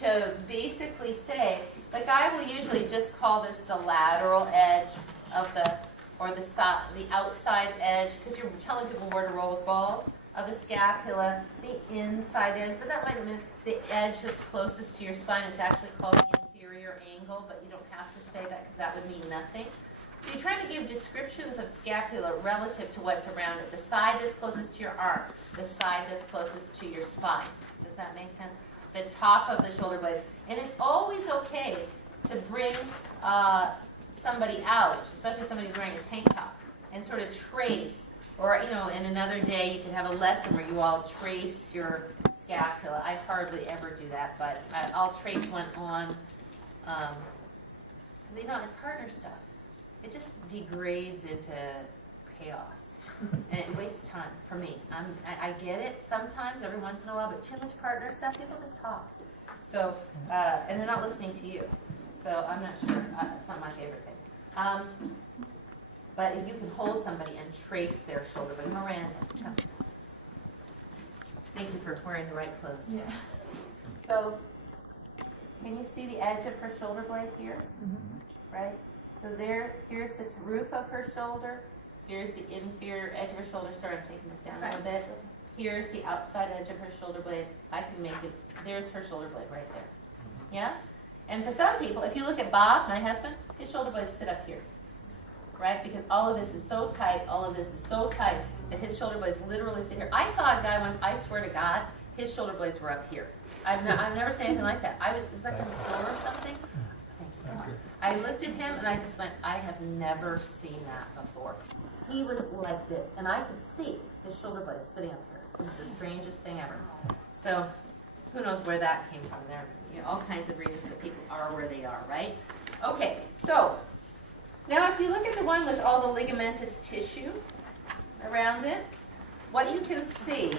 to basically say, like I will usually just call this the lateral edge of the, or the side, the outside edge, because you're telling people where to roll with balls, of the scapula, the inside edge, but that might mean the edge that's closest to your spine. It's actually called the inferior angle, but you don't have to say that because that would mean nothing. So you're trying to give descriptions of scapula relative to what's around it. The side that's closest to your arm, the side that's closest to your spine. Does that make sense? The top of the shoulder blade. And it's always okay to bring somebody out, especially somebody who's wearing a tank top, and sort of trace, or in another day you can have a lesson where you all trace your scapula. I hardly ever do that, but I'll trace one on, because the partner stuff, it just degrades into chaos, and it wastes time for me. I get it sometimes, every once in a while, but too much partner stuff, people just talk. So, and they're not listening to you. So I'm not sure, it's not my favorite thing. But you can hold somebody and trace their shoulder. But Miranda, thank you for wearing the right clothes. So, can you see the edge of her shoulder blade here? Right? So here's the roof of her shoulder. Here's the inferior edge of her shoulder. Sorry, I'm taking this down a little bit. Here's the outside edge of her shoulder blade. I can make it, there's her shoulder blade right there. Yeah? And for some people, if you look at Bob, my husband, his shoulder blades sit up here, right? Because all of this is so tight, that his shoulder blades literally sit here. I saw a guy once, I swear to God, his shoulder blades were up here. I've never seen anything like that. Was like in the store or something? I looked at him and I just went, I have never seen that before. He was like this, and I could see his shoulder blades sitting up here. It's the strangest thing ever. So, who knows where that came from there? All kinds of reasons that people are where they are, right? Okay, so now if you look at the one with all the ligamentous tissue around it, what you can see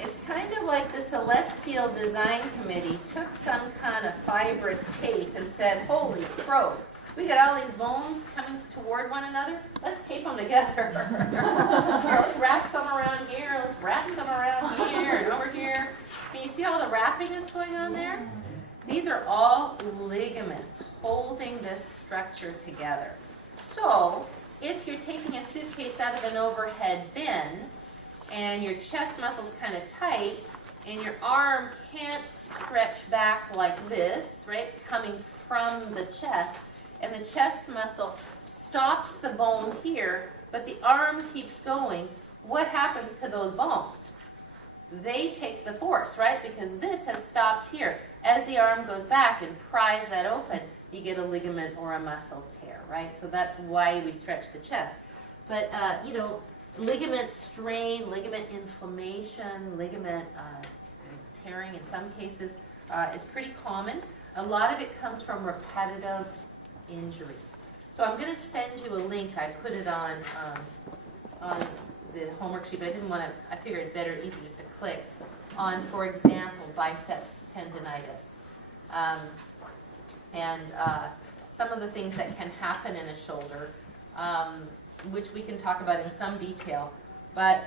is kind of like the Celestial Design Committee took some kind of fibrous tape and said, holy crow, we got all these bones coming toward one another, let's tape them together. Here, let's wrap some around here, let's wrap some around here, and over here. And you see all the wrapping that's going on there? These are all ligaments holding this structure together. So, if you're taking a suitcase out of an overhead bin, and your chest muscle's kind of tight, and your arm can't stretch back like this, right, coming from the chest, and the chest muscle stops the bone here, but the arm keeps going, what happens to those bones? They take the force, right? Because this has stopped here. As the arm goes back and pries that open, you get a ligament or a muscle tear, right? So that's why we stretch the chest. But, ligament strain, ligament inflammation, ligament tearing in some cases is pretty common. A lot of it comes from repetitive injuries. So I'm going to send you a link. I put it on the homework sheet, but I didn't want to, I figured it better, easier just to click on, for example, biceps tendinitis. And some of the things that can happen in a shoulder, which we can talk about in some detail. But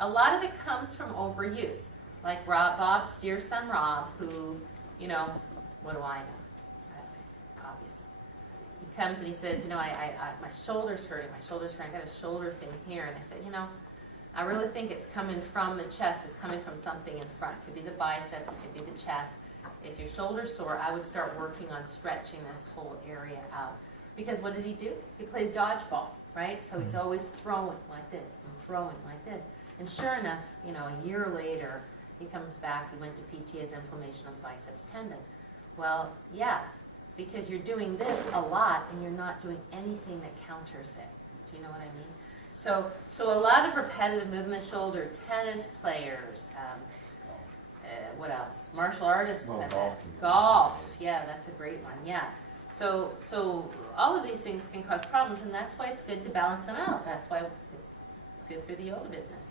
a lot of it comes from overuse. Like Bob's dear son Rob, who, what do I know? He comes and he says, my shoulder's hurting, I had a shoulder thing here. And I said, I really think it's coming from the chest, it's coming from something in front. It could be the biceps, it could be the chest. If your shoulder's sore, I would start working on stretching this whole area out. Because what did he do? He plays dodgeball, right? So he's always throwing like this, throwing like this. And sure enough, a year later, he comes back and went to PT, has inflammation of the biceps tendon. Well, yeah, because you're doing this a lot and you're not doing anything that counters it. Do you know what I mean? So a lot of repetitive movement, shoulder, tennis players, what else? Martial artists, golf. Yeah, that's a great one. Yeah. So all of these things can cause problems, and that's why it's good to balance them out. That's why it's good for the yoga business.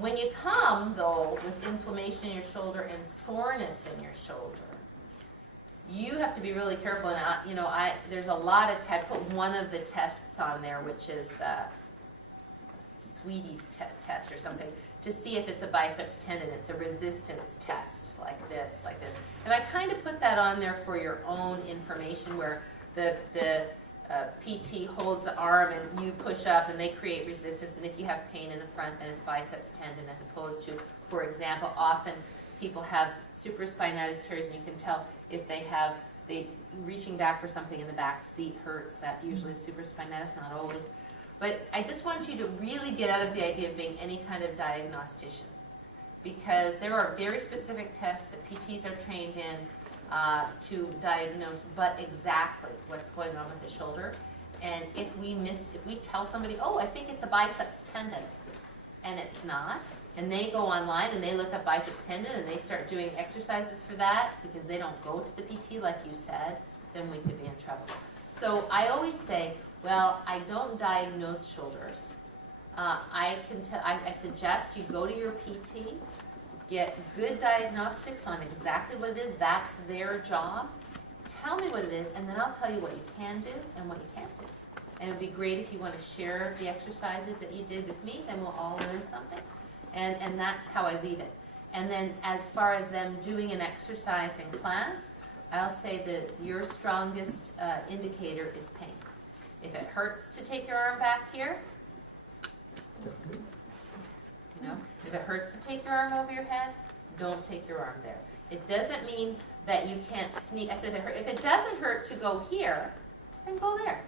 When you come, though, with inflammation in your shoulder and soreness in your shoulder, you have to be really careful. And there's a lot of tests. Put one of the tests on there, which is the Sweeties test or something, to see if it's a biceps tendon. It's a resistance test like this. And I kind of put that on there for your own information, where the PT holds the arm and you push up and they create resistance, and if you have pain in the front, then it's biceps tendon, as opposed to, for example, often people have supraspinatus tears, and you can tell if they reaching back for something in the back seat hurts. That usually is supraspinatus, not always. But I just want you to really get out of the idea of being any kind of diagnostician, because there are very specific tests that PTs are trained in to diagnose what exactly what's going on with the shoulder. And if we tell somebody, oh, I think it's a biceps tendon, and it's not, and they go online and they look up biceps tendon and they start doing exercises for that because they don't go to the PT like you said, then we could be in trouble. So I always say, well, I don't diagnose shoulders. I suggest you go to your PT, get good diagnostics on exactly what it is. That's their job. Tell me what it is, and then I'll tell you what you can do and what you can't do. And it would be great if you want to share the exercises that you did with me, and we'll all learn something. And that's how I leave it. And then as far as them doing an exercise in class, I'll say that your strongest indicator is pain. If it hurts to take your arm back here, if it hurts to take your arm over your head, don't take your arm there. It doesn't mean that you can't sneak. I said if it doesn't hurt to go here, then go there.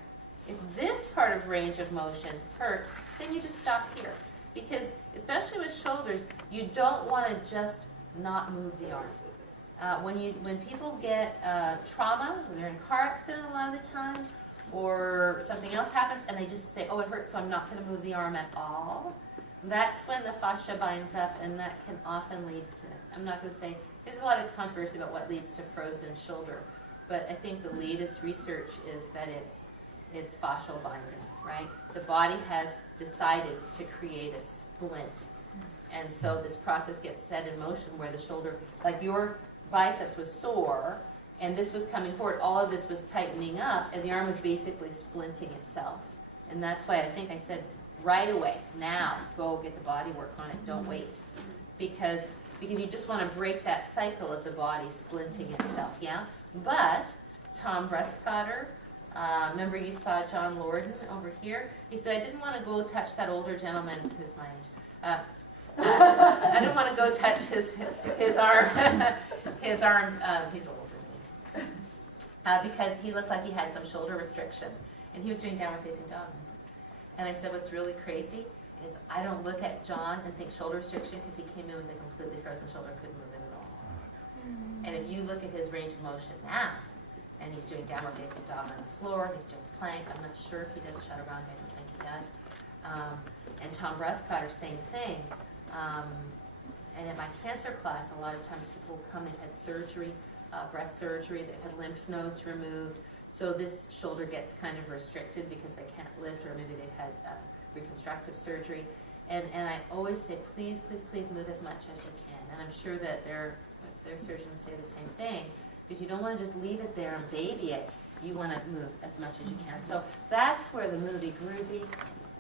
If this part of range of motion hurts, then you just stop here. Because especially with shoulders, you don't want to just not move the arm. When people get trauma, they're in a car accident a lot of the time, or something else happens, and they just say, oh, it hurts, so I'm not going to move the arm at all. That's when the fascia binds up, and that can often lead to, I'm not going to say, there's a lot of controversy about what leads to frozen shoulder, but I think the latest research is that it's fascial binding, right? The body has decided to create a split, and so this process gets set in motion where the shoulder, like your biceps was sore, and this was coming forward, all of this was tightening up, and the arm was basically splitting itself. And that's why I think I said right away, now, go get the body work on it, don't wait. Because you just want to break that cycle of the body splitting itself, yeah? But Tom Bruscotter, remember you saw John Lorden over here? He said, I didn't want to go touch that older gentleman, who's my age. I didn't want to go touch his arm, because he looked like he had some shoulder restriction, and he was doing downward facing dog. And I said, what's really crazy is I don't look at John and think shoulder restriction because he came in with a completely frozen shoulder, couldn't move it at all. And if you look at his range of motion now, and he's doing downward facing dog on the floor, he's doing plank, I'm not sure if he does chaturanga, I don't think he does. And Tom Bruscotter, same thing. And in my cancer class, a lot of times people come in and surgery, breast surgery, they've had lymph nodes removed, so this shoulder gets kind of restricted because they can't lift, or maybe they've had reconstructive surgery. And I always say, please, please, please move as much as you can. And I'm sure that their surgeons say the same thing, because you don't want to just leave it there and baby it. You want to move as much as you can. So that's where the movie Groovy,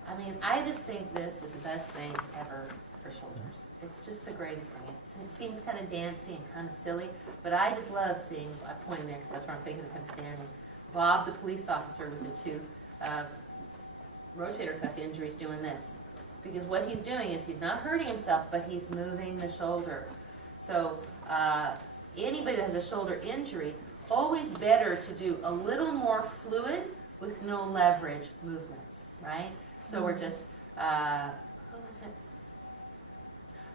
I mean, I just think this is the best thing ever for shoulders. It's just the greatest thing. It seems kind of dancey and kind of silly, but I just love seeing, I'm pointing there because that's where I'm thinking of Sandy. Bob, the police officer with the two rotator cuff injuries, doing this. Because what he's doing is he's not hurting himself, but he's moving the shoulder. So anybody that has a shoulder injury, always better to do a little more fluid with no leverage movements, right? So we're just, what was it?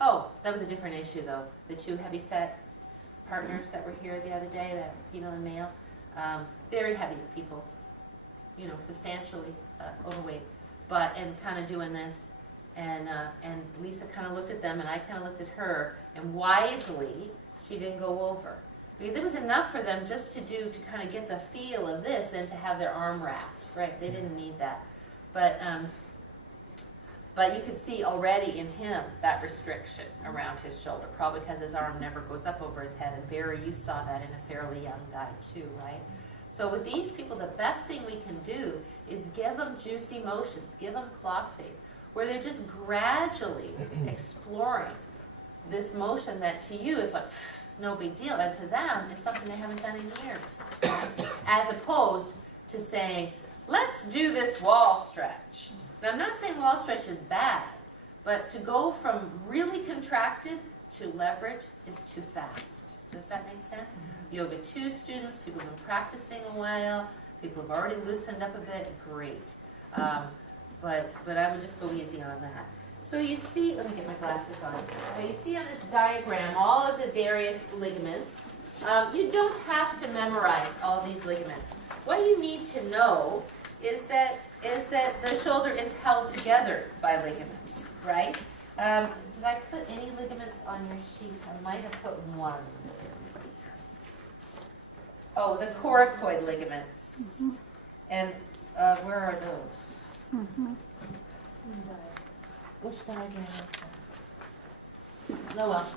Oh, that was a different issue though. The two heavy-set partners that were here the other day, the female and male, very heavy people, you know, substantially overweight, and kind of doing this. And Lisa kind of looked at them, and I kind of looked at her, and wisely, she didn't go over. Because it was enough for them just to kind of get the feel of this, than to have their arm wrapped, right? They didn't need that. But you could see already in him that restriction around his shoulder, probably because his arm never goes up over his head. And Barry, you saw that in a fairly young guy too, right? So with these people, the best thing we can do is give them juicy motions, give them clock face. where they're just gradually exploring this motion that to you is like, no big deal, and to them is something they haven't done in years. As opposed to saying, let's do this wall stretch. Now, I'm not saying wall stretch is bad, but to go from really contracted to leverage is too fast. Does that make sense? Yoga 2 students, people have been practicing a while, people have already loosened up a bit, great. But I would just go easy on that. So you see, let me get my glasses on. Now you see on this diagram all of the various ligaments. You don't have to memorize all these ligaments. What you need to know is that the shoulder is held together by ligaments, right? If I put any ligaments on your sheet, I might have put one. Oh, the coracoid ligaments. And where are those? Which diagram is that? No, well,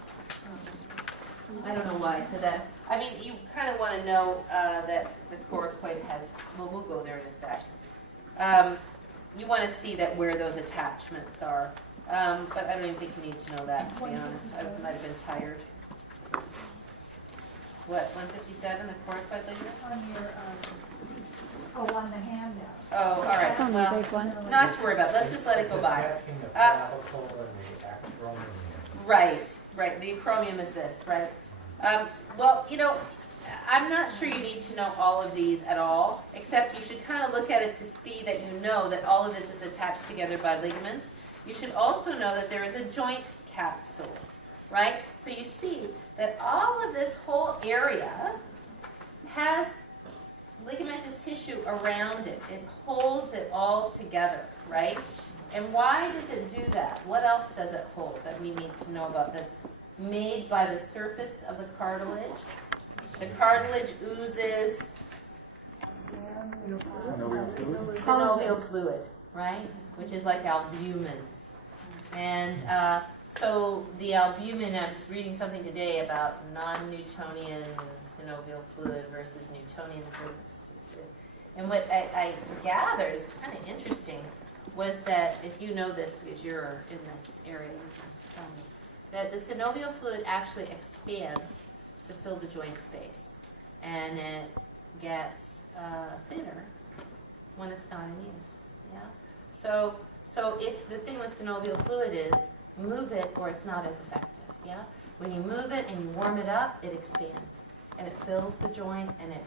I don't know why I said that. I mean, you kind of want to know that the coracoid has, well, we'll go there in a sec. You want to see that where those attachments are. But I don't even think you need to know that, to be honest. I might have been tired. What, 157, the coracoid ligaments? On your, on the handout. Oh, all right. Well, not to worry about it. Let's just let it go by. Right. The acromion is this, right? Well, you know, I'm not sure you need to know all of these at all, except you should kind of look at it to see that you know that all of this is attached together by ligaments. You should also know that there is a joint capsule, right? So you see that all of this whole area has ligamentous tissue around it. It holds it all together, right? And why does it do that? What else does it hold that we need to know about that's made by the surface of the cartilage? The cartilage oozes synovial fluid, right? Which is like albumin. And so the albumin, I was reading something today about non-Newtonian synovial fluid versus Newtonian surface. And what I gathered is kind of interesting was that, if you know this because you're in this area, that the synovial fluid actually expands to fill the joint space. And it gets thinner when it's not in use. Yeah. So if the thing with synovial fluid is move it or it's not as effective. Yeah. When you move it and you warm it up, it expands and it fills the joint and it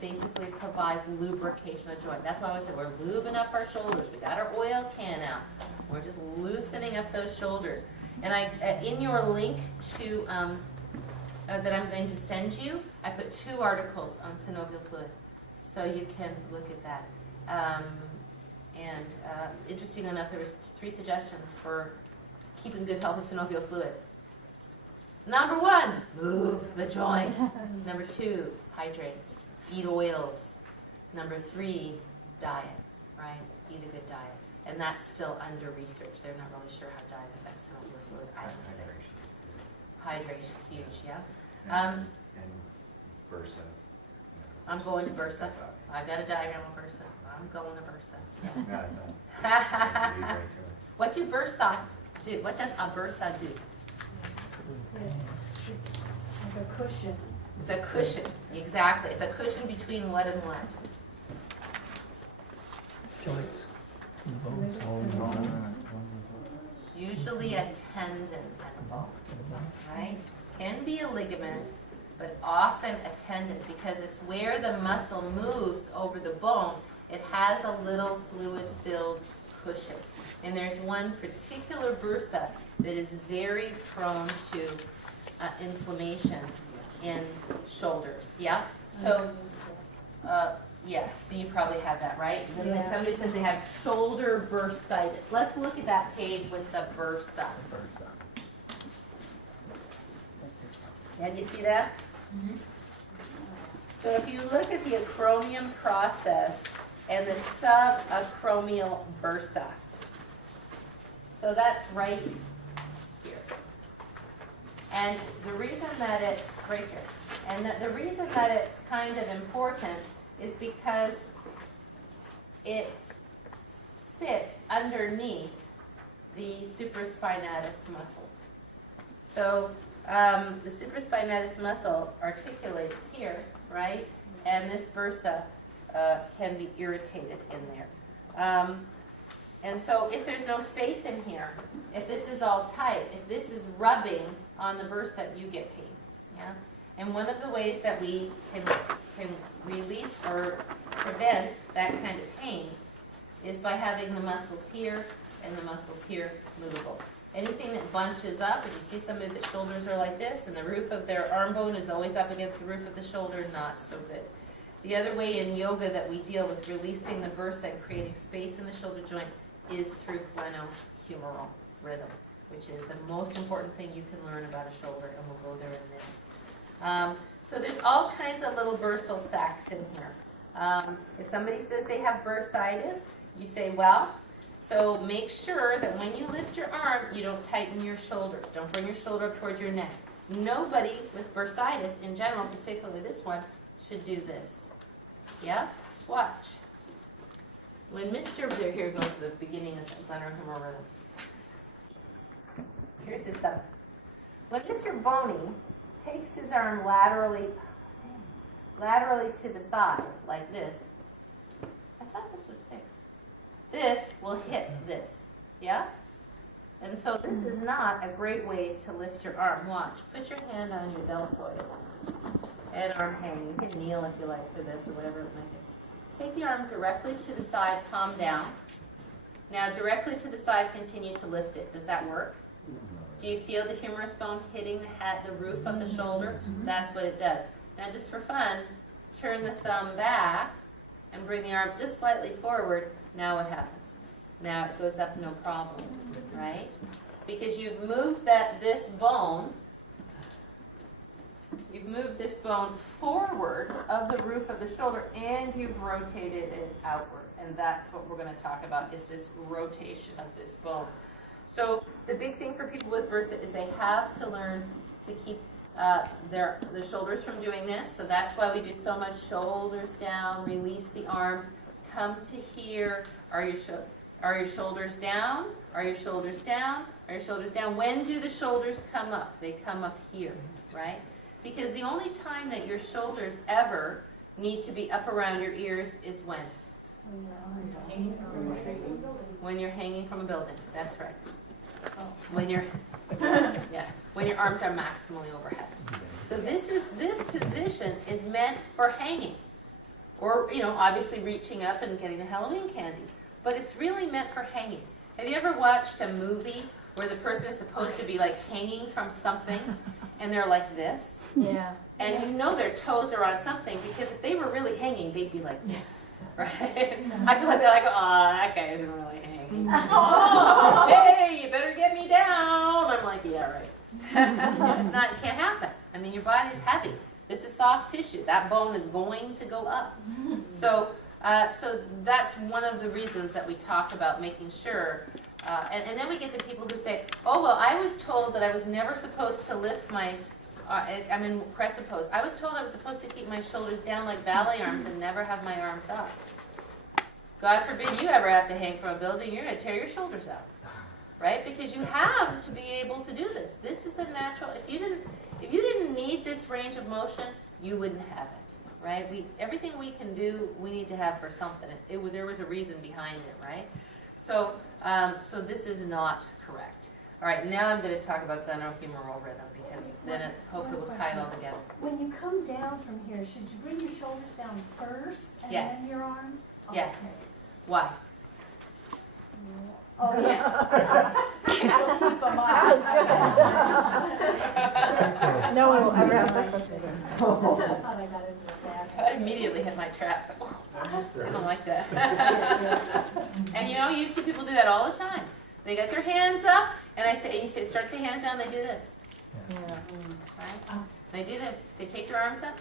basically provides lubrication of the joint. That's why I said we're lubing up our shoulders. We got our oil can out. We're just loosening up those shoulders. And in your link to that I'm going to send you, I put 2 articles on synovial fluid, so you can look at that. Interesting enough, there was 3 suggestions for keeping good, healthy synovial fluid. Number 1, move the joint. Number 2, hydrate. Eat oils. Number 3, diet, right? Eat a good diet. And that's still under research. They're not really sure how diet affects synovial fluid. I don't know. Hydration, huge, yeah. I'm going to Bursa. I've got a diagram of Bursa. I'm going to Bursa. Yeah. What do Bursa do? What does a Bursa do? Like a cushion. It's a cushion. Exactly. It's a cushion between what and what? Joints. Usually a tendon involved, right? Can be a ligament, but often a tendon because it's where the muscle moves over the bone. It has a little fluid-filled cushion. And there's one particular bursa that is very prone to inflammation in shoulders, yeah? So, so you probably have that, right? Yeah. Somebody says they have shoulder bursitis. Let's look at that page with the bursa. Yeah, do you see that? So if you look at the acromion process and the subacromial bursa, so that's right here. And the reason that it's right here, and the reason that it's kind of important is because it sits underneath the supraspinatus muscle. So the supraspinatus muscle articulates here, right? And this bursa can be irritated in there. And so if there's no space in here, if this is all tight, if this is rubbing on the bursa, you get pain. Yeah? And one of the ways that we can release or prevent that kind of pain is by having the muscles here and the muscles here movable. Anything that bunches up, if you see somebody that shoulders are like this and the roof of their arm bone is always up against the roof of the shoulder, not so good. The other way in yoga that we deal with releasing the bursa and creating space in the shoulder joint is through glenohumeral rhythm, which is the most important thing you can learn about a shoulder. We'll go there in a minute. So there's all kinds of little bursal sacs in here. If somebody says they have bursitis, you say, well, so make sure that when you lift your arm, you don't tighten your shoulder. Don't bring your shoulder towards your neck. Nobody with bursitis in general, particularly this one, should do this. Yeah? Watch. When Mr. Here goes the beginning of glenohumeral rhythm. Here's his thumb. When Mr. Boney takes his arm laterally to the side, like this, I thought this was fixed. This will hit this, yeah? And so this is not a great way to lift your arm. Watch, put your hand on your deltoid and arm hanging, and kneel if you like for this or whatever. Take the arm directly to the side, palm down. Now directly to the side, continue to lift it. Does that work? Do you feel the humerus bone hitting the roof of the shoulder? That's what it does. Now just for fun, turn the thumb back and bring the arm just slightly forward. Now what happens? Now it goes up no problem, right? Because you've moved this bone forward of the roof of the shoulder and you've rotated it outward. And that's what we're going to talk about is this rotation of this bone. So the big thing for people with bursa is they have to learn to keep their shoulders from doing this. So that's why we do so much shoulders down, release the arms, come to here. Are your shoulders down? Are your shoulders down? Are your shoulders down? When do the shoulders come up? They come up here, right? Because the only time that your shoulders ever need to be up around your ears is when? When you're hanging from a building. That's right. When your arms are maximally overhead. So this position is meant for hanging, or obviously reaching up and getting the Halloween candy. But it's really meant for hanging. Have you ever watched a movie where the person is supposed to be like hanging from something, and they're like this? Yeah. And their toes are on something, because if they were really hanging, they'd be like this, right? I go like that. I go, that guy isn't really hanging. Oh, hey, you better get me down. I'm like, yeah, right. It's not. It can't happen. I mean, your body's heavy. This is soft tissue. That bone is going to go up. So that's one of the reasons that we talk about making sure. And then we get the people who say, oh, well, I was told that I was never supposed to lift my, I'm in crescent pose. I was told I was supposed to keep my shoulders down like ballet arms and never have my arms up. God forbid you ever have to hang from a building. You're going to tear your shoulders out, right? Because you have to be able to do this. This is a natural. If you didn't need this range of motion, you wouldn't have it, right? Everything we can do, we need to have for something. There was a reason behind it, right? So this is not correct. All right, now I'm going to talk about glenohumeral rhythm, because then it hopefully will tie it all together. When you come down from here, should you bring your shoulders down first and Yes. then your arms? Oh, Yes. okay. Why? Oh, yeah. We'll keep them up. No, I won't. I thought I got it so fast. I immediately hit my traps. I don't like that. And you see people do that all the time. They get their hands up, and start to say hands down, they do this. Right? They do this. They take their arms up.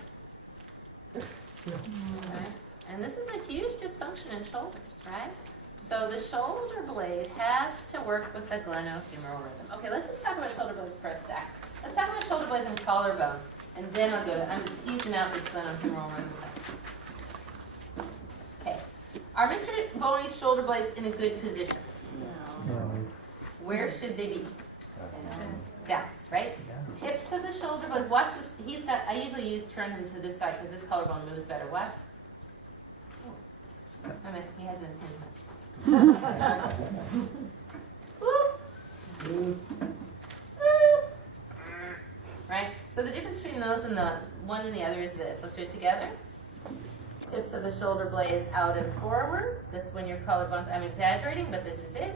Right? And this is a huge dysfunction in shoulders, right? So the shoulder blade has to work with the glenohumeral rhythm. Okay, let's just talk about shoulder blades for a sec. Let's talk about shoulder blades and collarbone, and then I'm teasing out this glenohumeral rhythm. Okay. Are Mr. Boney's shoulder blades in a good position? Where should they be? Down, right? Tips of the shoulder blades. Watch this. He's got, I usually turn them to this side because this collarbone moves better. What? Wait a minute, he has it. Whoop. Whoop. Right? So the difference between those and the one and the other is this. Let's do it together. Tips of the shoulder blades out and forward. This is when your collarbones, I'm exaggerating, but this is it.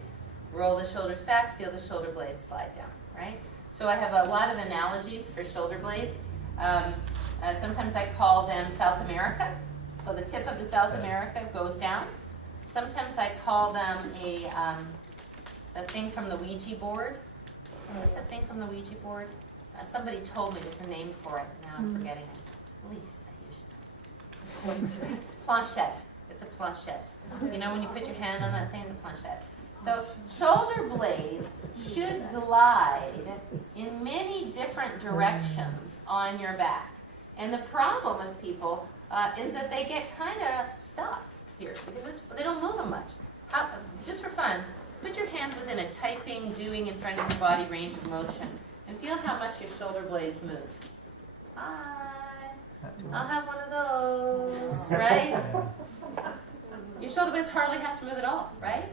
Roll the shoulders back, feel the shoulder blades slide down, right? So I have a lot of analogies for shoulder blades. Sometimes I call them South America. So the tip of the South America goes down. Sometimes I call them a thing from the Ouija board. What's the thing from the Ouija board? Somebody told me there's a name for it. Now I'm forgetting. Please. Planchette. It's a planchette. You know when you put your hand on that thing, it's a planchette. So shoulder blades should glide in many different directions on your back. And the problem with people is that they get kind of stuck here because they don't move them much. Just for fun, put your hands within a typing, doing in front of your body range of motion and feel how much your shoulder blades move. I'll have one of those, right? Your shoulder blades hardly have to move at all, right?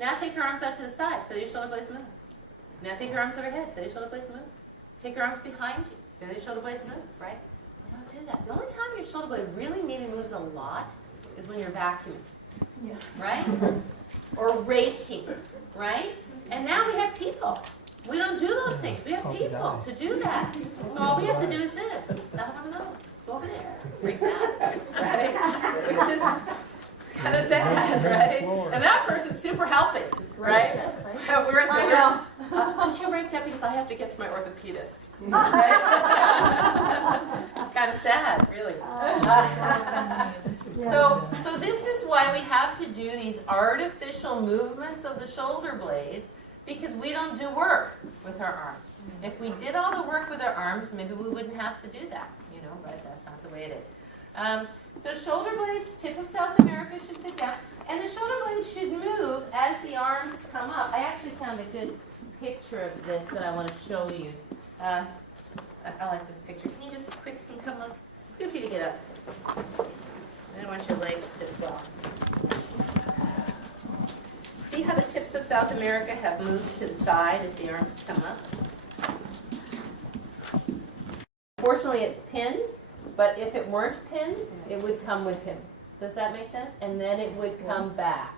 Now take your arms out to the side, feel your shoulder blades move. Now take your arms overhead, feel your shoulder blades move. Take your arms behind you, feel your shoulder blades move, right? Don't do that. The only time your shoulder blade really maybe moves a lot is when you're vacuuming, right? Or raking, right? And now we have people. We don't do those things. We have people to do that. So all we have to do is this. Not one of those. Go over there. Bring that, right? Which is kind of sad, right? And that person's super healthy, right? We're at the she'll rank that because I have to get to my orthopedist. Right? It's kind of sad, really. So this is why we have to do these artificial movements of the shoulder blades because we don't do work with our arms. If we did all the work with our arms, maybe we wouldn't have to do that, but that's not the way it is. So shoulder blades, tip of South America should sit down, and the shoulder blades should move as the arms come up. I actually found a good picture of this that I want to show you. I like this picture. Can you just quickly come up? It's good for you to get up. I don't want your legs to swell. See how the tips of South America have moved to the side as the arms come up? Fortunately, it's pinned, but if it weren't pinned, it would come with him. Does that make sense? And then it would come back,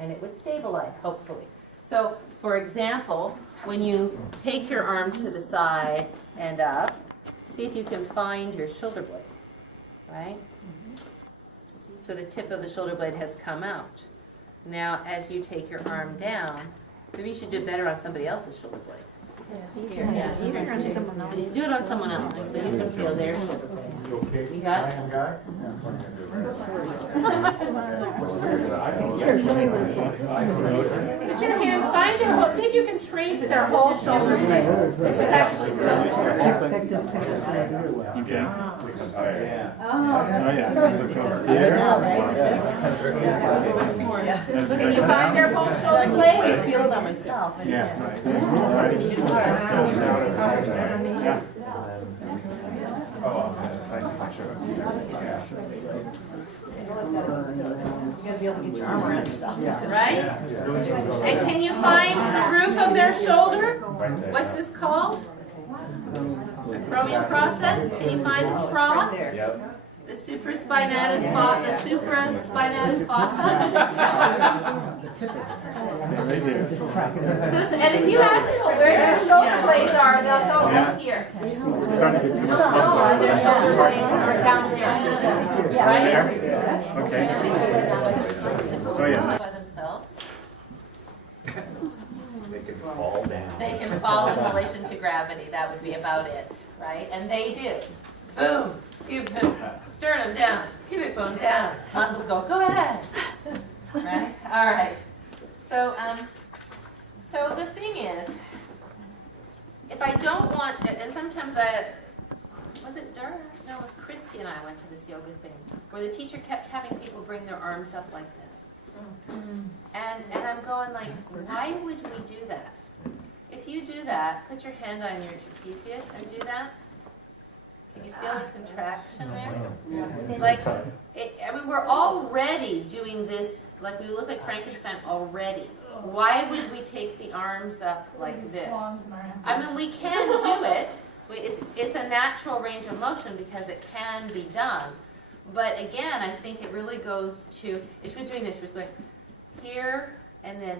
and it would stabilize, hopefully. So, for example, when you take your arm to the side and up, see if you can find your shoulder blade, right? So the tip of the shoulder blade has come out. Now, as you take your arm down, maybe you should do it better on somebody else's shoulder blade. Here, yeah. Do it on someone else, so you can feel their shoulder blade. You got it? Put your hand, find their whole, see if you can trace their whole shoulder blade. This is actually good. Can you find their whole shoulder blade? I feel it on myself. And it's hard. You gotta be able to get your arm around yourself. Right? And can you find the roof of their shoulder? What's this called? The acromion process. Can you find the It's right trough? there. Yep. The supraspinatus fossa. So, and if you ask people where their shoulder blades are, they'll go up here. Starting to get too much No, muscle. their shoulder blades are down there. Right there? Okay. Oh, yeah. By themselves. They can fall in relation to gravity. That would be about it, right? And they do. Boom. Sternum down. Pubic bone down. Muscles go ahead. Right? All right. So the thing is, if I don't want, and sometimes was it Dara? No, it was Christy and I went to this yoga thing where the teacher kept having people bring their arms up like this. And I'm going like, why would we do that? that, put your hand on your trapezius and do that. Can you feel the contraction there? Like, I mean, we're already doing this, like we look like Frankenstein already. Why would we take the arms up like this? I mean, we can do it. It's a natural range of motion because it can be done. But again, I think it really goes to, if she was doing this, she was going here and then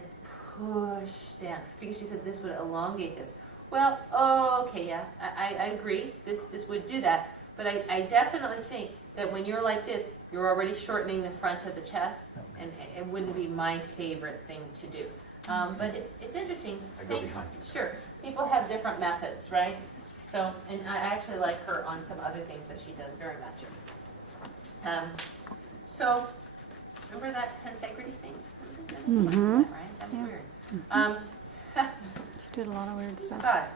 push down. Because she said this would elongate this. Well, okay, yeah, I agree. This would do that. But I definitely think that when you're like this, you're already shortening the front of the chest, and it wouldn't be my favorite thing to do. But it's interesting. Thanks. Sure. People have different methods, right? So, and I actually like her on some other things that she does very much. So, remember that tensegrity thing? Mm-hmm. Right? That's weird. It's odd.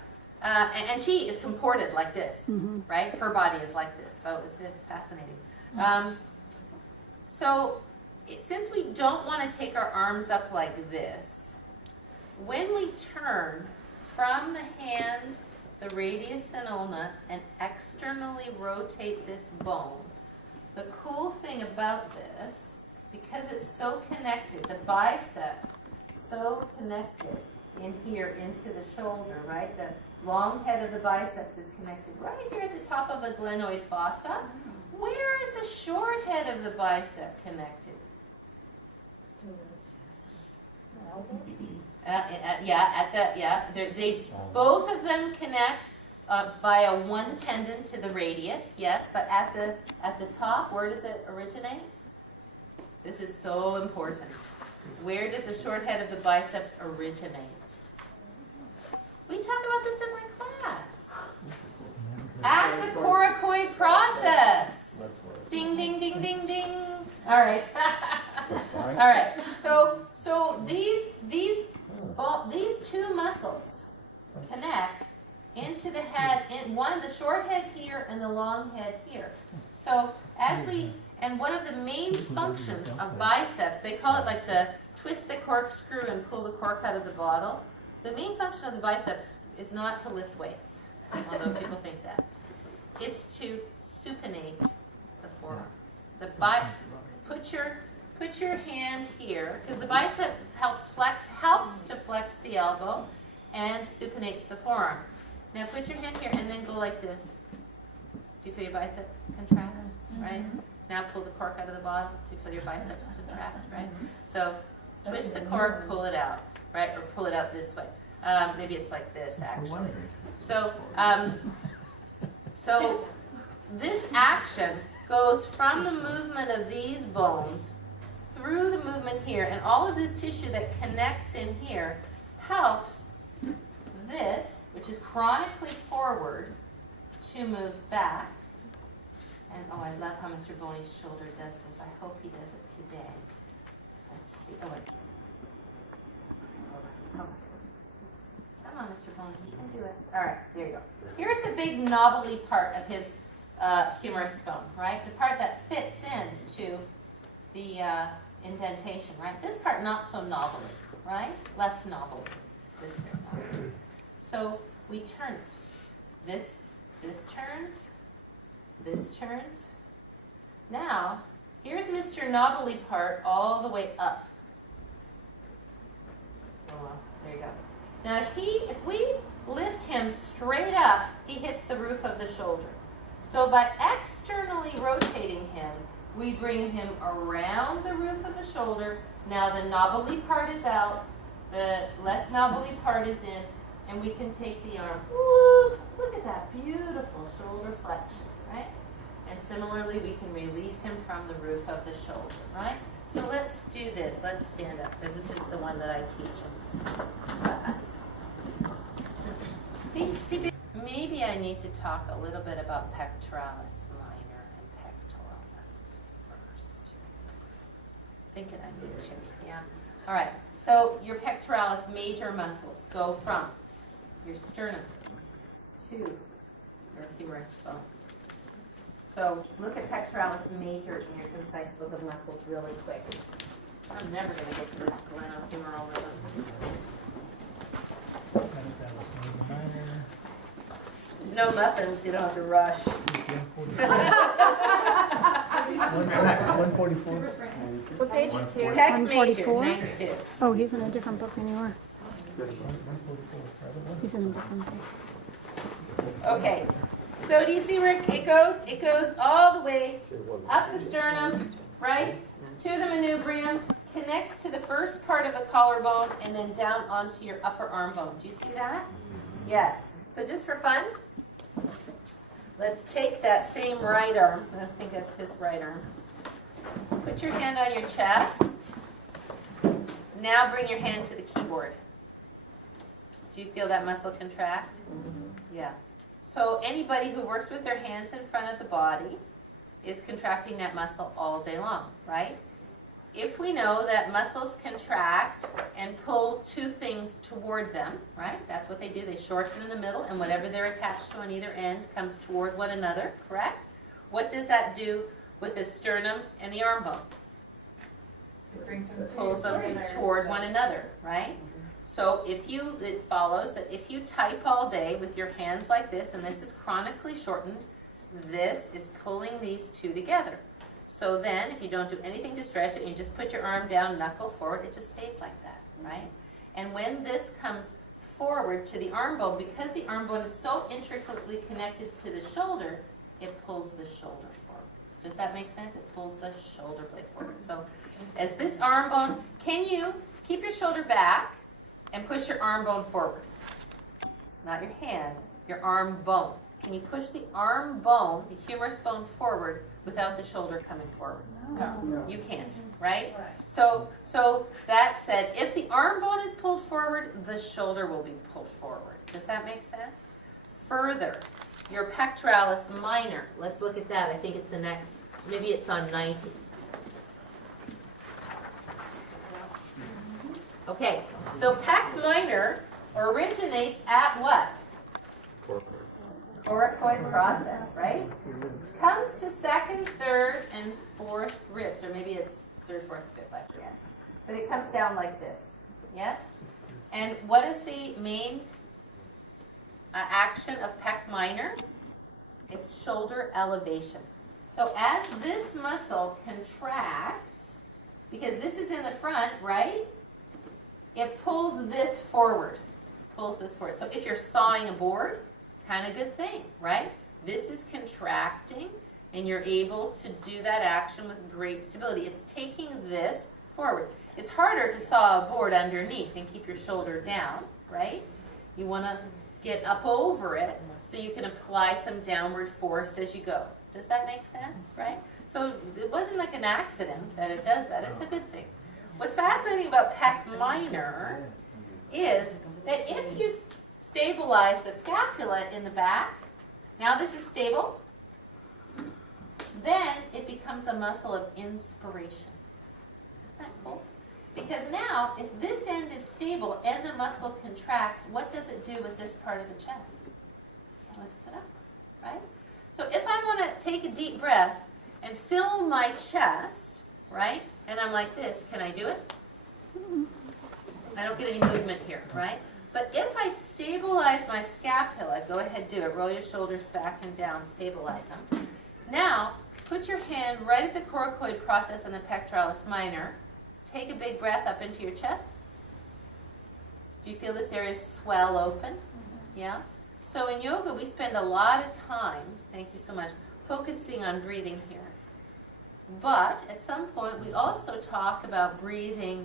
And she is comported like this, right? Her body is like this, so it's fascinating. So, since we don't want to take our arms up like this, when we turn from the hand, the radius and ulna, and externally rotate this bone, the cool thing about this, because it's so connected, the biceps is so connected in here into the shoulder, right? The long head of the biceps is connected right here at the top of the glenoid fossa. Where is the short head of the bicep connected? They both of them connect via one tendon to the radius, yes, but at the top, where does it originate? This is so important. Where does the short head of the biceps originate? We talk about this in my class. At the coracoid process. Ding, ding, ding, ding, ding. All right. All right. So these two muscles connect into the head, in the short head here and the long head here. So and one of the main functions of biceps, they call it like to twist the corkscrew and pull the cork out of the bottle. The main function of the biceps is not to lift weights, although people think that. It's to supinate the forearm. The bicep. Put your hand here, because the bicep helps to flex the elbow and supinates the forearm. Now put your hand here and then go like this. Do you feel your bicep contract? Right? Now pull the cork out of the bottle. Do you feel your biceps contract? Right? So twist the cork, pull it out, right? Or pull it out this way. Maybe it's like this actually. So this action goes from the movement of these bones through the movement here, and all of this tissue that connects in here helps this, which is chronically forward, to move back. And oh, I love how Mr. Boney's shoulder does this. I hope he does it today. Let's see. Come on, Mr. Boney, you can do it. All right, there you go. Here's the big knobbly part of his humerus bone, right? The part that fits into the indentation, right? This part not so knobbly, right? Less knobbly. So we turn it. This turns. This turns. Now, here's Mr. Knobbly part all the way up. There you go. Now, if we lift him straight up, he hits the roof of the shoulder. So by externally rotating him, we bring him around the roof of the shoulder. Now the knobbly part is out, the less knobbly part is in, and we can take the arm. Woo, look at that beautiful shoulder flexion, right? And similarly, we can release him from the roof of the shoulder, right? So let's do this. Let's stand up, because this is the one that I teach us. See, maybe I need to talk a little bit about pectoralis minor. Pectoralis first. Thinking I need to, yeah. All right. So your pectoralis major muscles go from your sternum to the humerus bone. So look at pectoralis major in your concise book of muscles really quick. I'm never going to get to this glenohumeral. no muffins, you don't have to rush. 144. Tech major, 92. Oh, he's in a different book anymore. He's in the bottom. Okay, so do you see where it goes? It goes all the way up the sternum, right, to the manubrium, connects to the first part of the collarbone, and then down onto your upper arm bone. Do you see that? Yes. So just for fun, let's take that same right arm. I think that's his right arm. Put your hand on your chest. Now bring your hand to the keyboard. Do you feel that muscle contract? Yeah. So anybody who works with their hands in front of the body is contracting that muscle all day long, right? If we know that muscles contract and pull two things toward them, right? That's what they do. They shorten in the middle, and whatever they're attached to on either end comes toward one another, correct? What does that do with the sternum and the arm bone? Pulls them toward one another, right? So it follows that if you type all day with your hands like this, and this is chronically shortened, this is pulling these two together. So then, if you don't do anything to stretch it, you just put your arm down, knuckle forward, it just stays like that, right? And when this comes forward to the arm bone, because the arm bone is so intricately connected to the shoulder, it pulls the shoulder forward. Does that make sense? It pulls the shoulder blade forward. So as this arm bone, can you keep your shoulder back and push your arm bone forward? Not your hand, your arm bone. Can you push the arm bone, the humerus bone, forward without the shoulder coming forward? No. You can't, right? So that said, if the arm bone is pulled forward, the shoulder will be pulled forward. Does that make sense? Further, your pectoralis minor. Let's look at that. I think it's the next, maybe it's on 90. Okay, so pec minor originates at what? Coracoid process, right? Comes to second, third, and fourth ribs, or maybe it's third, fourth, fifth, I forget. But it comes down like this, yes? And what is the main action of pec minor? It's shoulder elevation. So as this muscle contracts, because this is in the front, right? It pulls this forward, So if you're sawing a board, kind of good thing, right? This is contracting, and you're able to do that action with great stability. It's taking this forward. It's harder to saw a board underneath and keep your shoulder down, right? You want to get up over it so you can apply some downward force as you go. Does that make sense, right? So it wasn't like an accident that it does that. It's a good thing. What's fascinating about pec minor is that if you stabilize the scapula in the back, now this is stable, then it becomes a muscle of inspiration. Isn't that cool? Because now, if this end is stable and the muscle contracts, what does it do with this part of the chest? It lifts it up, right? So if I want to take a deep breath and fill my chest, right, and I'm like this, can I do it? I don't get any movement here, right? But if I stabilize my scapula, go ahead, do it. Roll your shoulders back and down, stabilize them. Now, put your hand right at the coracoid process in the pectoralis minor. Take a big breath up into your chest. Do you feel this area swell open? Yeah? So in yoga, we spend a lot of time, thank you so much, focusing on breathing here. But at some point, we also talk about breathing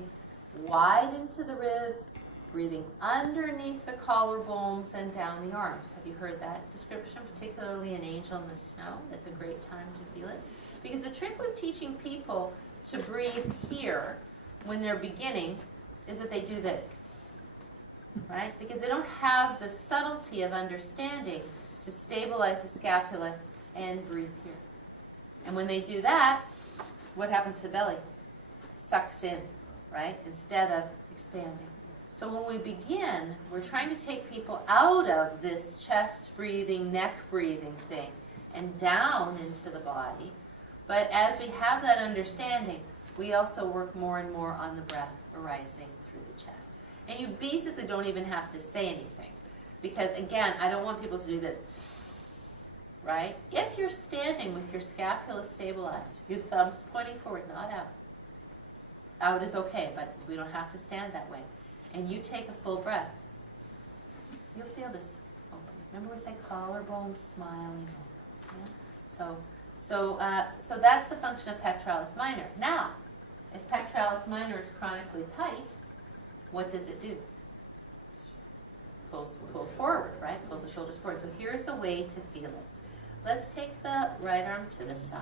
wide into the ribs, breathing underneath the collarbones and down the arms. You heard that description, particularly in Angel in the Snow. It's a great time to feel it. Because the trick with teaching people to breathe here when they're beginning is that they do this, right? Because they don't have the subtlety of understanding to stabilize the scapula and breathe here. And when they do that, what happens to the belly? Sucks in, right? Instead of expanding. So when we begin, we're trying to take people out of this chest breathing, neck breathing thing and down into the body. But as we have that understanding, we also work more and more on the breath arising through the chest. And you basically don't even have to say anything. Because again, I don't want people to do this. right? If you're standing with your scapula stabilized, your thumb's pointing forward, not out. Out is okay, but we don't have to stand that way. And you take a full breath. You'll feel this. Remember we say collarbone smiling. So that's the function of pectoralis minor. Now, if pectoralis minor is chronically tight, what does it do? Pulls forward, right? Pulls the shoulders forward. So here's a way to feel it. Let's take the right arm to the side.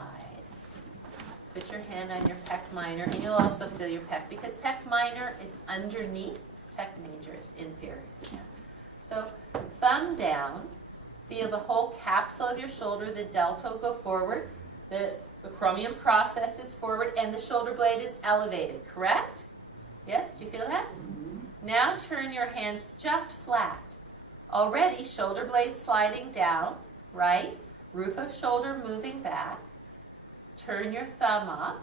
Put your hand on your pec minor, and you'll also feel your pec, because pec minor is underneath pec major, it's inferior. So thumb down, feel the whole capsule of your shoulder, the deltoid go forward, the acromion processes forward, and the shoulder blade is elevated, correct? Yes, do you feel that? Now turn your hand just flat. Already shoulder blade sliding down, right? Roof of shoulder moving back. Turn your thumb up.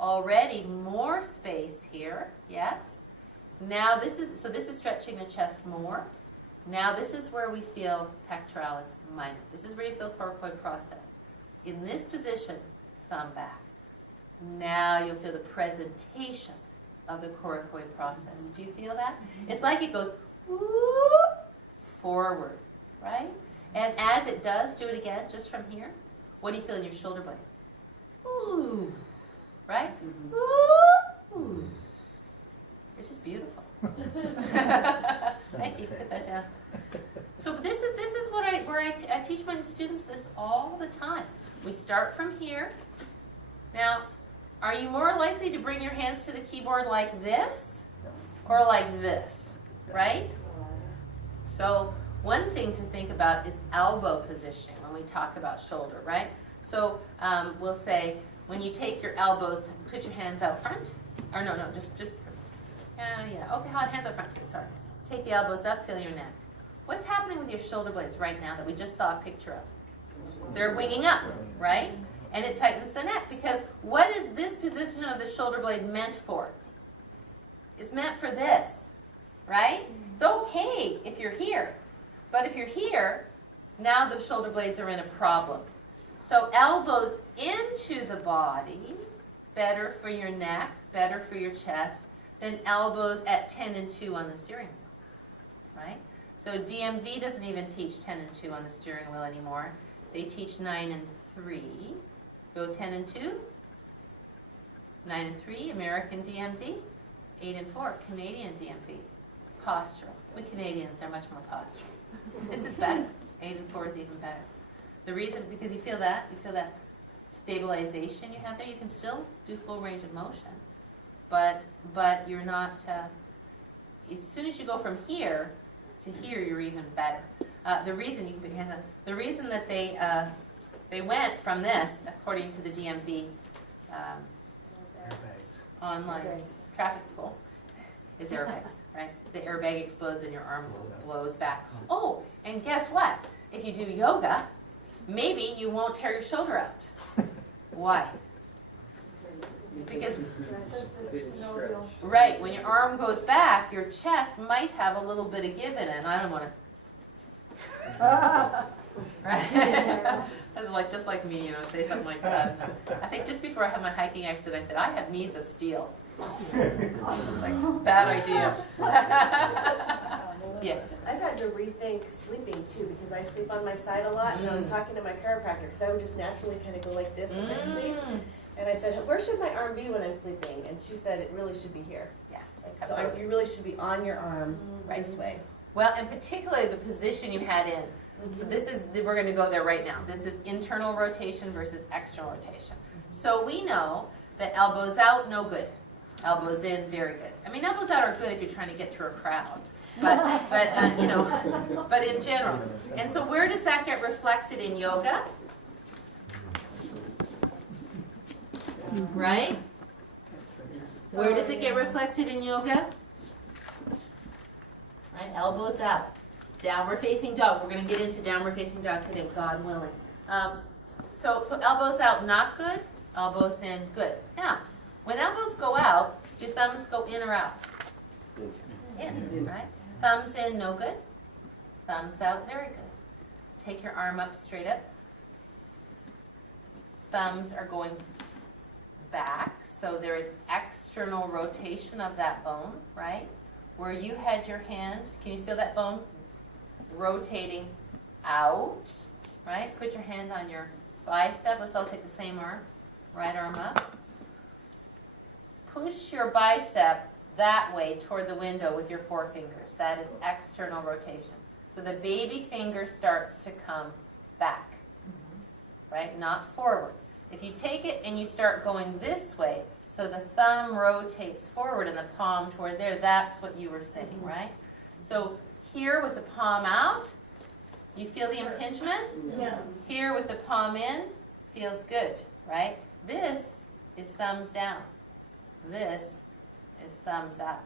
Already more space here, yes. Now this is stretching the chest more. Now this is where we feel pectoralis minor. This is where you feel coracoid process. In this position, thumb back. Now you'll feel the presentation of the coracoid process. Do you feel that? It's like it goes whoop, forward, right? And as it does, do it again, just from here. What do you feel in your shoulder blade? Ooh, right? Ooh. It's just beautiful. Thank you. Put that down. So this is where I teach my students this all the time. We start from here. Now, are you more likely to bring your hands to the keyboard like this or like this, right? So one thing to think about is elbow positioning when we talk about shoulder, right? So we'll say when you take your elbows, put your hands out front. Or no, just yeah. Okay, hands out front. Sorry. Take the elbows up, feel your neck. What's happening with your shoulder blades right now that we just saw a picture of? They're winging up, right? And it tightens the neck, because what is this position of the shoulder blade meant for? It's meant for this, right? It's okay if you're here, but if you're here, now the shoulder blades are in a problem. So elbows into the body, better for your neck, better for your chest, than elbows at 10 and 2 on the steering wheel, right? So DMV doesn't even teach 10 and 2 on the steering wheel anymore. They teach 9 and 3. Go 10 and 2, 9 and 3, American DMV, 8 and 4, Canadian DMV. Posture. We Canadians are much more posture. This is better. 8 and 4 is even better. The reason, because you feel that stabilization you have there. You can still do full range of motion, but you're not. As soon as you go from here to here, you're even better. The reason you can put your hands on. The reason that they went from this, according to the DMV online traffic school, is airbags, right? The airbag explodes and your arm blows back. Oh, and guess what? If you do yoga, maybe you won't tear your shoulder out. Why? Because, right, when your arm goes back, your chest might have a little bit of give in it, and I don't want to. Right? It's like just like me, say something like that. I think just before I had my hiking accident, I said, I have knees of steel. Like, bad idea. Yeah. I've had to rethink sleeping too, because I sleep on my side a lot, and I was talking to my chiropractor, because I would just naturally kind of go like this if I sleep. And I said, where should my arm be when I'm sleeping? And she said, it really should be here. Yeah. So you really should be on your arm this way. Well, and particularly the position you had in. So this is, we're going to go there right now. This is internal rotation versus external rotation. So we know that elbows out, no good. Elbows in, very good. I mean, elbows out are good if you're trying to get through a crowd. But in general. And so where does that get reflected in yoga? Right? Where does it get reflected in yoga? Right, elbows out. Downward facing dog. We're going to get into downward facing dog today, God willing. So elbows out, not good. Elbows in, good. Now, when elbows go out, your thumbs go in or out? In, right? Thumbs in, no good. Thumbs out, very good. Take your arm up, straight up. thumbs are going back, so there is external rotation of that bone, right? Where you had your hand, can you feel that bone rotating out, right? Put your hand on your bicep. Let's all take the same arm, right arm up. Push your bicep that way toward the window with your forefingers. That is external rotation. So the baby finger starts to come back, right? Not forward. If you take it and you start going this way, so the thumb rotates forward and the palm toward there, that's what you were saying, right? So here with the palm out, you feel the impingement? Yeah. Here with the palm in, feels good, right? This is thumbs down. This is thumbs up.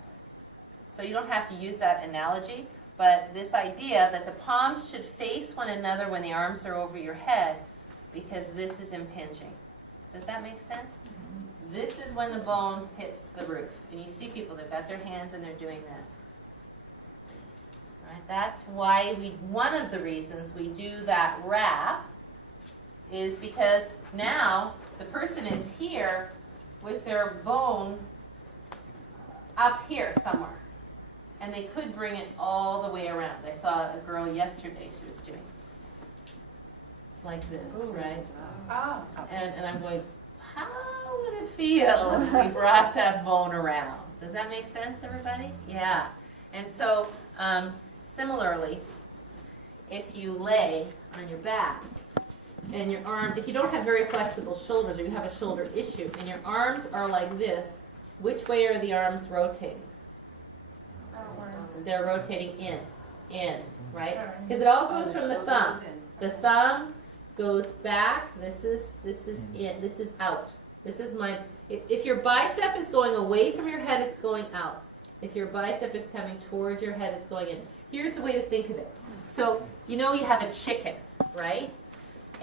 So you don't have to use that analogy, but this idea that the palms should face one another when the arms are over your head, because this is impinging. Does that make sense? This is when the bone hits the roof. And you see people, they've got their hands and they're doing this. Right? That's why one of the reasons we do that wrap is because now the person is here with their bone up here somewhere. And they could bring it all the way around. I saw a girl yesterday, she was doing like this, right? And I'm going, how would it feel if we brought that bone around? Does that make sense, everybody? Yeah. And so, similarly, if you lay on your back and your arm, if you don't have very flexible shoulders or you have a shoulder issue and your arms are like this, which way are the arms rotating? They're rotating in, right? Because it all goes from the thumb. The thumb goes back. This is in. This is out. This is my. If your bicep is going away from your head, it's going out. If your bicep is coming toward your head, it's going in. Here's the way to think of it. So you know you have a chicken, right?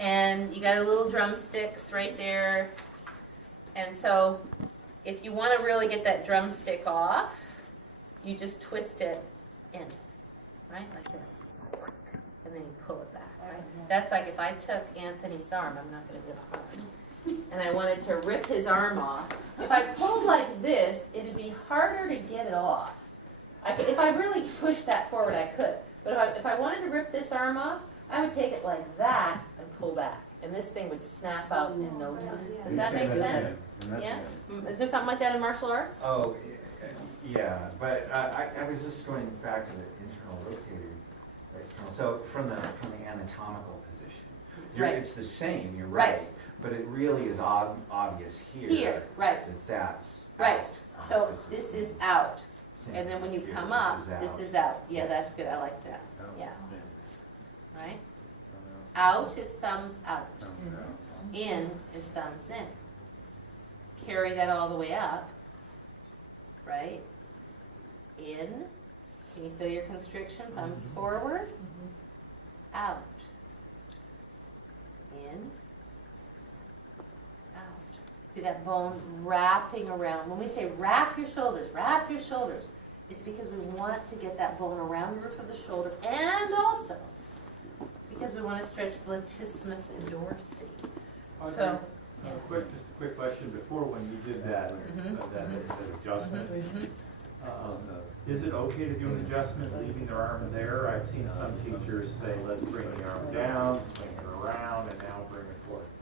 And you got a little drumsticks right there. And so if you want to really get that drumstick off, you just twist it in, right, like this, and then you pull it back, right? That's like if I took Anthony's arm, I'm not going to do it, and I wanted to rip his arm off. If I pulled like this, it would be harder to get it off. If I really pushed that forward, I could. But if I wanted to rip this arm off, I would take it like that and pull back, and this thing would snap out in no time. Does that make sense? Yeah? Is there something like that in martial arts? Oh, yeah, but I was just going back to the internal rotation. So from the anatomical position, Right. it's the same, you're Right. right, but it really is obvious here. Here, right. That's Right. So out. this is out. Same. And then when you come up, this is out. Yeah, that's good. I like that. Yeah. Right? Out is thumbs out. In is thumbs in. Carry that all the way up. Right? In. Can you feel your constriction? Thumbs forward. Out. In. Out. See that bone wrapping around. When we say wrap your shoulders, it's because we want to get that bone around the roof of the shoulder, and also because we want to stretch the latissimus dorsi. So, yes. Quick question, before when you did that, adjustment, is it okay to do an adjustment with your arm there? I've seen some teachers say, let's bring the arm down, swing it around, and now bring it forward.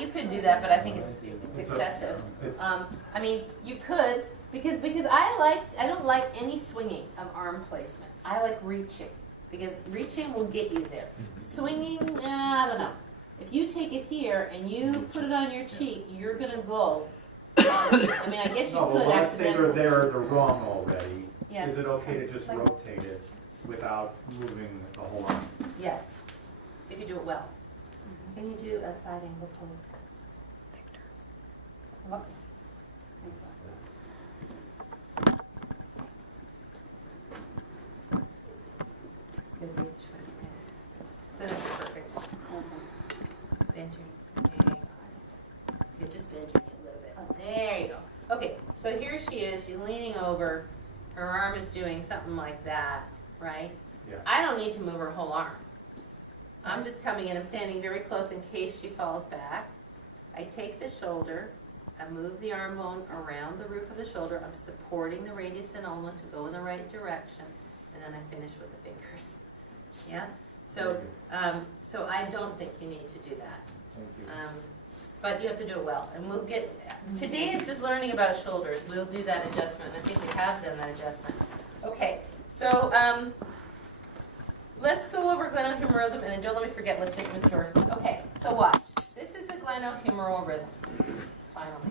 You could do that, but I think it's excessive. I mean, you could, because I don't like any swinging of arm placement. I like reaching, because reaching will get you there. Swinging, I don't know. If you take it here and you put it on your cheek, you're gonna go. I mean, I guess you Oh, could well, let's say we're accidentally. there, they're wrong already. Yes. Is it okay to just rotate it without moving the whole arm? Yes, if you do it well. Can you do a side angle, please? That is perfect. Bend your- you just bend your knee like this. There you go. Okay, so here she is. She's leaning over. Her arm is doing something like that, right? Yeah. I don't need to move her whole arm. I'm just coming in, I'm standing very close in case she falls back. I take the shoulder, I move the arm bone around the roof of the shoulder, I'm supporting the radius and ulna to go in the right direction, and then I finish with the fingers. Yeah? So, so I don't think you need to do that. But you have to do it well. And we'll get, today is just learning about shoulders. We'll do that adjustment. I think we have done that adjustment. Okay, so let's go over glenohumeral rhythm, and then don't let me forget latissimus dorsi. Okay, so watch. This is the glenohumeral rhythm. Finally.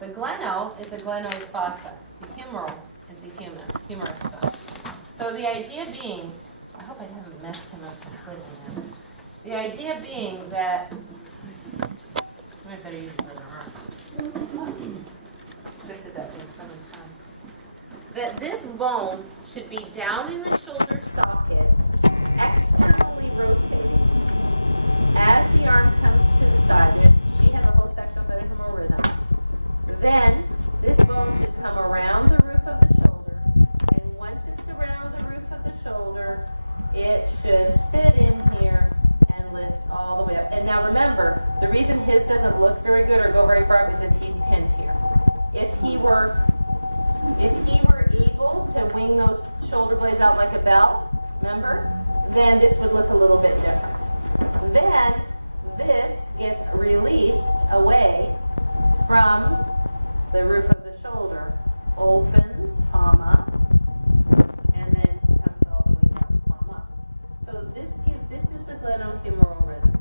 The gleno is the glenoid fossa. Humeral is the humerus bone. So the idea being, I hope I didn't mess him up completely. The idea being that, I better use this other arm. I said that so many times. That this bone should be down in the shoulder socket, externally rotating. As the arm comes to the side, she has a whole section of glenohumeral rhythm. Then this bone should come around the roof of the shoulder, and once it's around the roof of the shoulder, it should fit in here and lift all the way up. And now remember, the reason his doesn't look very good or go very far is that he's pinned here. If he were able to wing those shoulder blades out like a bell, remember, then this would look a little bit different. Then this gets released away from the roof of the shoulder, opens, palm up, and then comes all the way down, palm up. So this is the glenohumeral rhythm.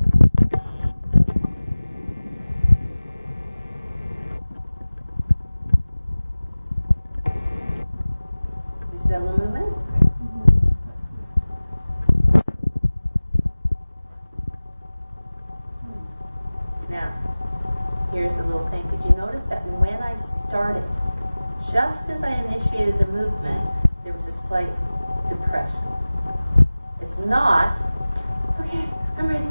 You see that little movement? Now, here's a little thing. Did you notice that when I started, just as I initiated the movement, there was a slight depression? It's not, okay, I'm ready.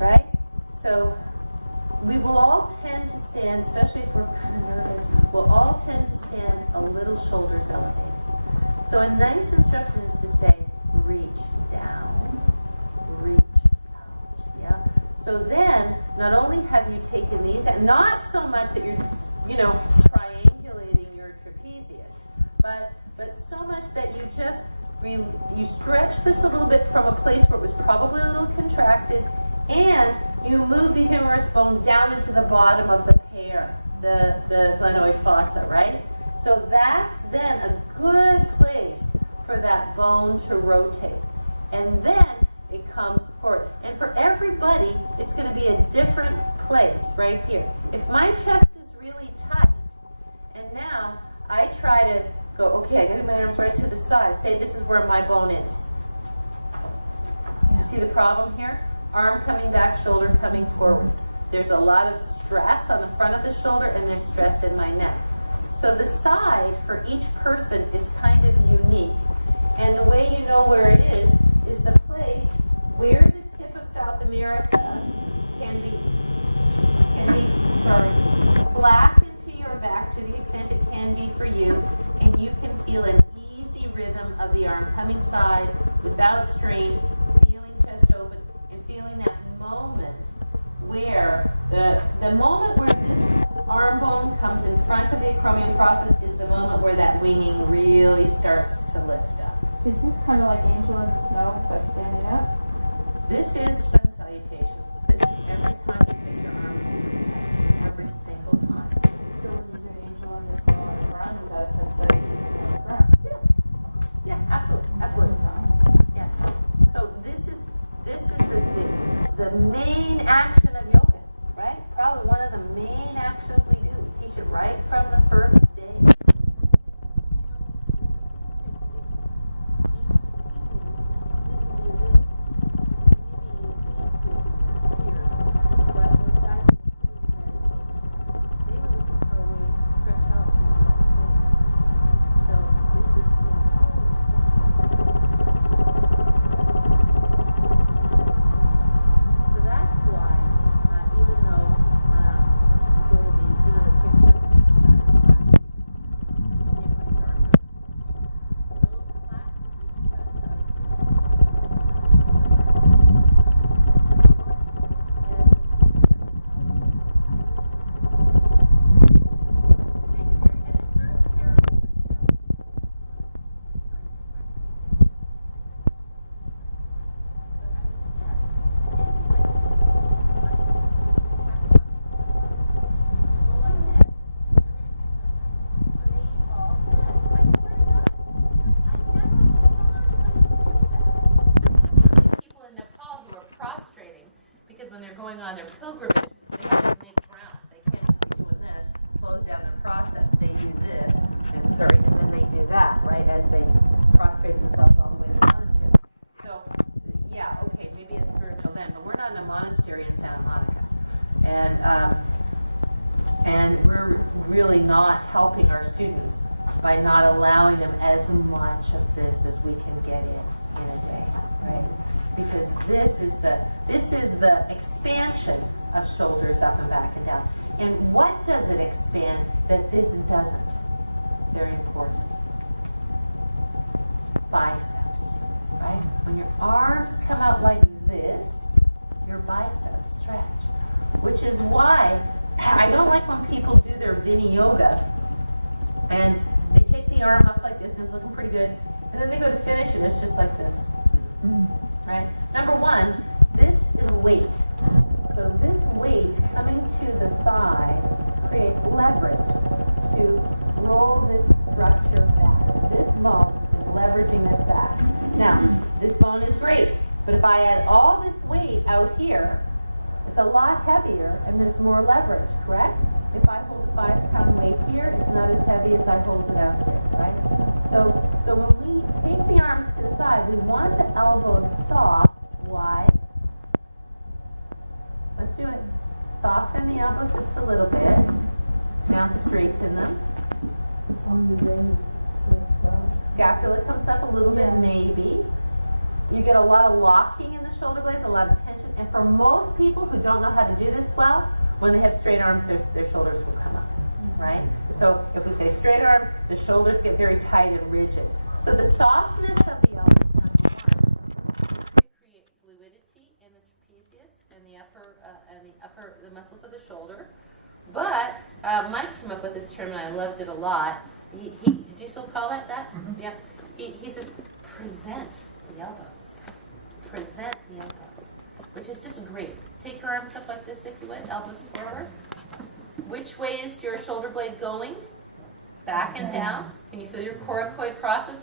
Right? So we will all tend to stand, especially if we're kind of nervous, we'll all tend to stand a little shoulders elevated. So a nice instruction is to say, reach down, reach out. Yeah? So then, not only have you taken these, not so much that you're, triangulating your trapezius, but so much that you just, you stretch this a little bit from a place where it was probably a little contracted, and you move the humerus bone down into the bottom of the pear, the glenoid fossa, right? So that's then a good place for that bone to rotate. And then it comes forward. And for everybody, it's going to be a different place right here. If my chest is really tight, and now I try to go, okay, I got my arms right to the side. Say this is where my bone is. You see the problem here? Arm coming back, shoulder coming forward. There's a lot of stress on the front of the shoulder, and there's stress in my neck. So the side for each person is kind of unique. And the way you know where it is the place where the tip of South America can be flat into your back to the extent it can be for you, and you can feel an easy rhythm of the arm coming side without strain, feeling chest open, and feeling that moment where the moment where this arm bone comes in front of the acromion process is the moment where that winging really starts to lift up. Is this kind of like Angel in the Snow, but standing up? This is sun salutations. This is every time you take your arm up. Every single time. So when you do Angel in the Snow on the ground, is that a sensation on the ground? Yeah, absolutely. Yeah. So this is the main action of yoga, right? Probably one of the main actions we do. We teach it right from the first day. on their pilgrimage, they can't just be doing this, slows down their process. They do this, and then they do that, right, as they prostrate themselves all the way to the monastery. So, yeah, okay, maybe it's spiritual then, but we're not in a monastery in Santa Monica. And we're really not helping our students by not allowing them as much of this as we can get in a day, right? Because this is the expansion of shoulders up and back and down. And what does it expand that this doesn't? Very important. Biceps, right? When your arms come out like this, your biceps stretch. Which is why I don't like when people do their Vini yoga and they take the arm up like this and it's looking pretty good, and then they go to finish and it's just like this. Right? Number one, this is weight. So this weight coming to the side creates leverage to roll this structure back. This bone is leveraging this back. Now, this bone is great, but if I add all this weight out here, it's a lot heavier and there's more leverage, correct? If I hold a 5-pound weight here, it's not as heavy as I hold it out here, right? So when we take the arms to the side, we want the elbows soft. Why? Let's do it. Soften the elbows just a little bit. Now straighten them. Scapula comes up a little bit, maybe. You get a lot of locking in the shoulder blades, a lot of tension. And for most people who don't know how to do this well, when they have straight arms, their shoulders will come up, right? So if we say straight arm, the shoulders get very tight and rigid. So the softness of the elbow, number one, is to create fluidity in the trapezius and the muscles of the shoulder. But Mike came up with this term, and I loved it a lot. Do you still call it that? Yeah. He says, present the elbows. Present the elbows, which is just great. Take your arms up like this if you went, elbows forward. Which way is your shoulder blade going? Back and down. Can you feel your coracoid process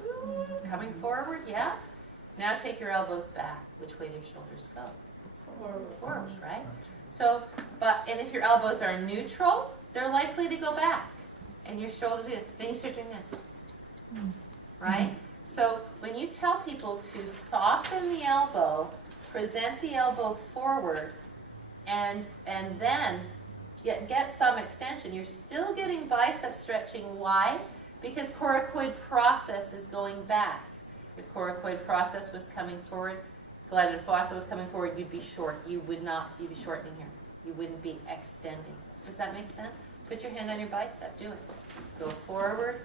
coming forward? Yeah? Now take your elbows back. Which way do your shoulders go? Forward, right? So, and if your elbows are neutral, they're likely to go back. And your shoulders, then you start doing this. Right? So when you tell people to soften the elbow, present the elbow forward, and then get some extension, you're still getting bicep stretching. Why? Because coracoid process is going back. If coracoid process was coming forward, glenoid fossa was coming forward, you'd be short. You'd be shortening here. You wouldn't be extending. Does that make sense? Put your hand on your bicep. Do it. Go forward,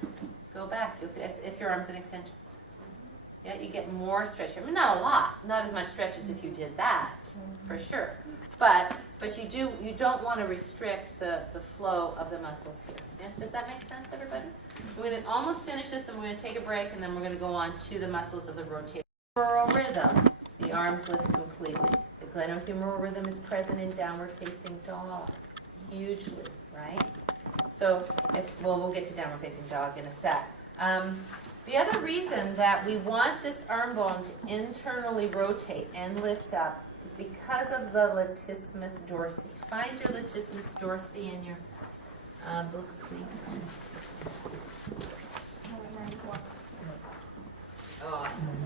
go back. If your arm's an extension. Yeah, you get more stretch. I mean, not a lot, not as much stretch as if you did that, for sure. But you don't want to restrict the flow of the muscles here. Yeah? Does that make sense, everybody? We're going to almost finish this, and we're going to take a break, and then we're going to go on to the muscles of the rotation. Femoral rhythm, the arms lift completely. The glenohumeral rhythm is present in downward facing dog, hugely, right? So, we'll get to downward facing dog in a sec. The other reason that we want this arm bone to internally rotate and lift up is because of the latissimus dorsi. Find your latissimus dorsi in your book, please. Awesome.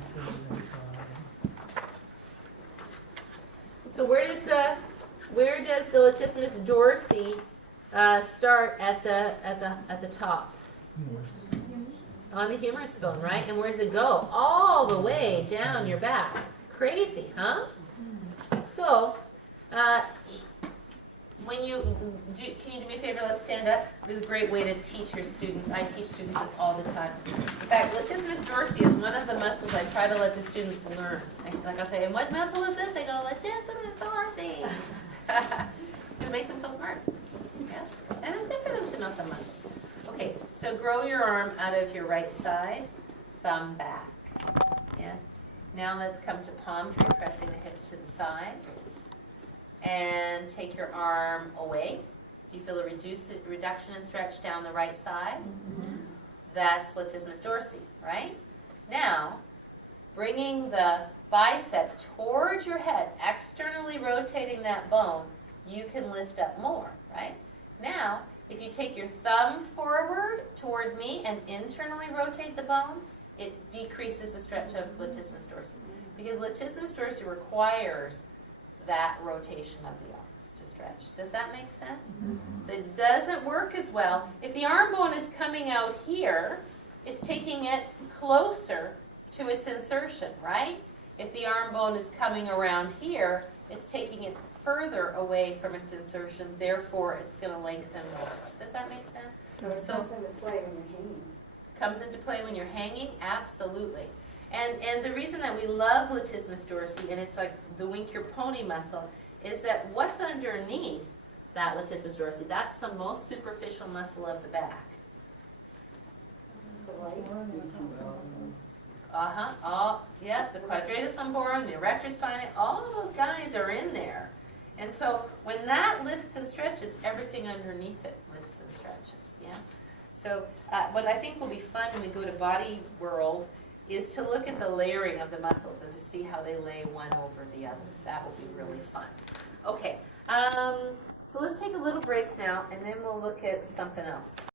So where does the latissimus dorsi start at the top? On the humerus bone, right? And where does it go? All the way down your back. Crazy, huh? So, can you do me a favor? Let's stand up. It's a great way to teach your students. I teach students this all the time. In fact, latissimus dorsi is one of the muscles I try to let the students learn. Like I'll say, and what muscle is this? They go, latissimus dorsi. It makes them feel smart. Yeah, and it's good for them to know some muscles. Okay, so grow your arm out of your right side, thumb back. Yes. Now let's come to palm tree, pressing the hip to the side. And take your arm away. Do you feel a reduction and stretch down the right side? That's latissimus dorsi, right? Now, bringing the bicep towards your head, externally rotating that bone, you can lift up more, right? Now, if you take your thumb forward toward me and internally rotate the bone, it decreases the stretch of latissimus dorsi. Because latissimus dorsi requires that rotation of the arm to stretch. Does that make sense? So it doesn't work as well. If the arm bone is coming out here, it's taking it closer to its insertion, right? If the arm bone is coming around here, it's taking it further away from its insertion, therefore it's going to lengthen more. Does that make sense? So comes into play when you're hanging? Absolutely. And the reason that we love latissimus dorsi, and it's like the wink your pony muscle, is that what's underneath that latissimus dorsi, that's the most superficial muscle of the back. Yep, the quadratus lumborum, the erector spinae, all of those guys are in there. And so when that lifts and stretches, everything underneath it lifts and stretches. Yeah. So what I think will be fun when we go to Body World is to look at the layering of the muscles and to see how they lay one over the other. That will be really fun. Okay, so let's take a little break now, and then we'll look at something else.